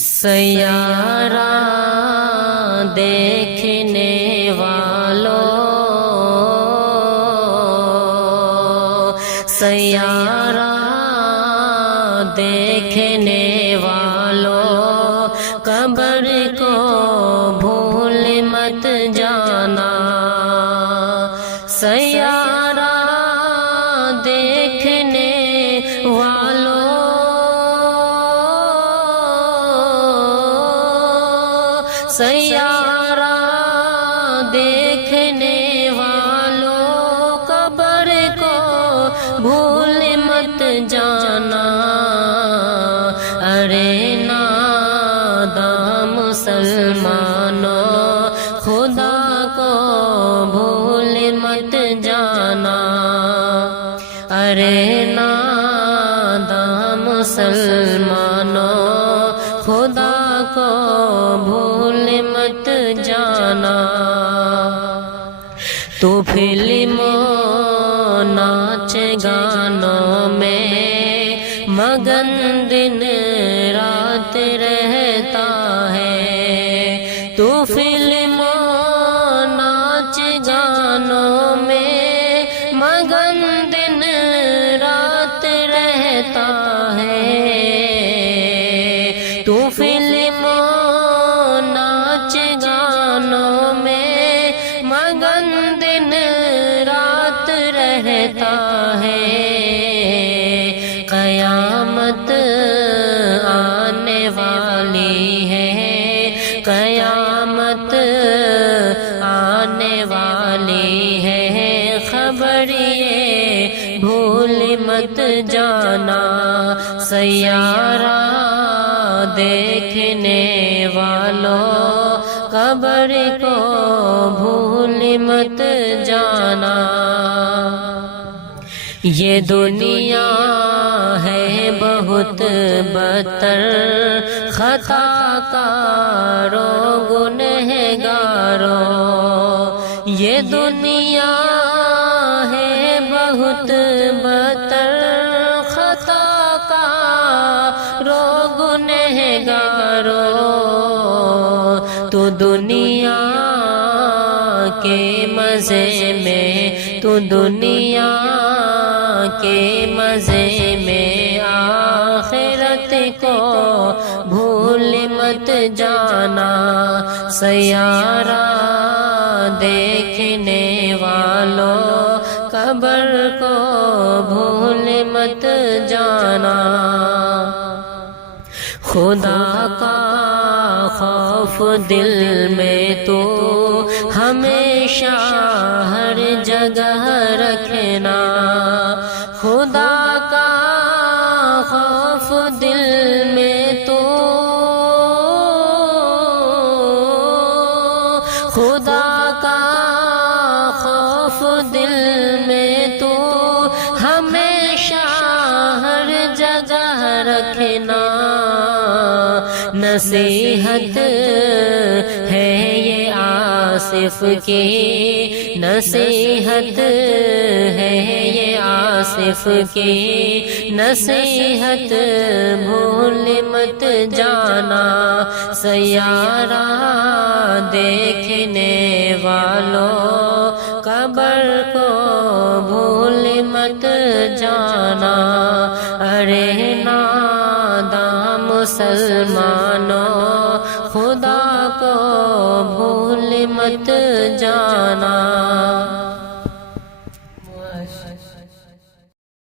سیارہ دیکھنے والوں، سیارہ دیکھنے والوں، قبر کو بھول مت جانا۔ سیارہ دیکھنے والوں، سیارہ دیکھنے والوں، قبر کو بھول مت جانا۔ ارے ناداں مسلمانوں، خدا کو بھول مت جانا۔ ارے ناداں مسلمانوں، خدا کو بھول مت جانا۔ تو فلموں ناچ گانوں میں مگن دن رات رہتا ہے۔ تو فلموں ناچ گانوں میں مگن دن رات رہتا ہے۔ تو فلموں ناچ گانوں میں مگن دن رات رہتا ہے۔ قیامت آنے والی ہے، قیامت آنے والی ہے، خبر یہ بھول مت جانا۔ سیارہ دیکھنے والوں، قبر کو بھول مت جانا۔ یہ دنیا ہے بہت بدتر، خطا کاروں گنہگاروں۔ یہ دنیا ہے بہت بدتر، خطا کاروں گنہگاروں۔ تو دنیا کے مزے میں، تو دنیا کے مزے میں، آخرت کو بھول مت جانا۔ سیارہ دیکھنے والوں، قبر کو بھول مت جانا۔ خدا کا خوف دل میں تو ہمیشہ ہر جگہ رکھنا۔ خدا کا خوف دل میں تو، خدا کا خوف دل میں تو ہمیشہ ہر جگہ رکھنا۔ نصیحت ہے یہ آصف کی، نصیحت ہے یہ آصف کی، نصیحت بھول مت جانا۔ سیارہ دیکھنے والوں، قبر کو بھول مت جانا۔ ارے ناداں مسلمانوں، خدا کو بھول مت جانا۔